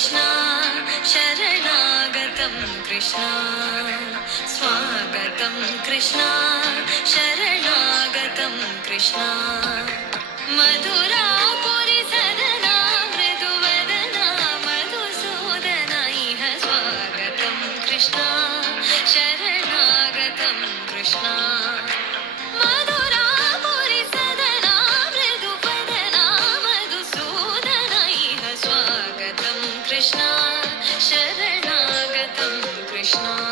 कृष्णा शरणागतं कृष्णा स्वागतं कृष्णा शरणागतं कृष्णा मधुरापुरि सदना मृदुवदना मधुसूदना इह स्वागतं कृष्णा शरणागतं कृष्णा मधुरापुरि सदना मृदुवदना मधुसूदना इह स्वागतं कृष्णा शरणागतं कृष्णा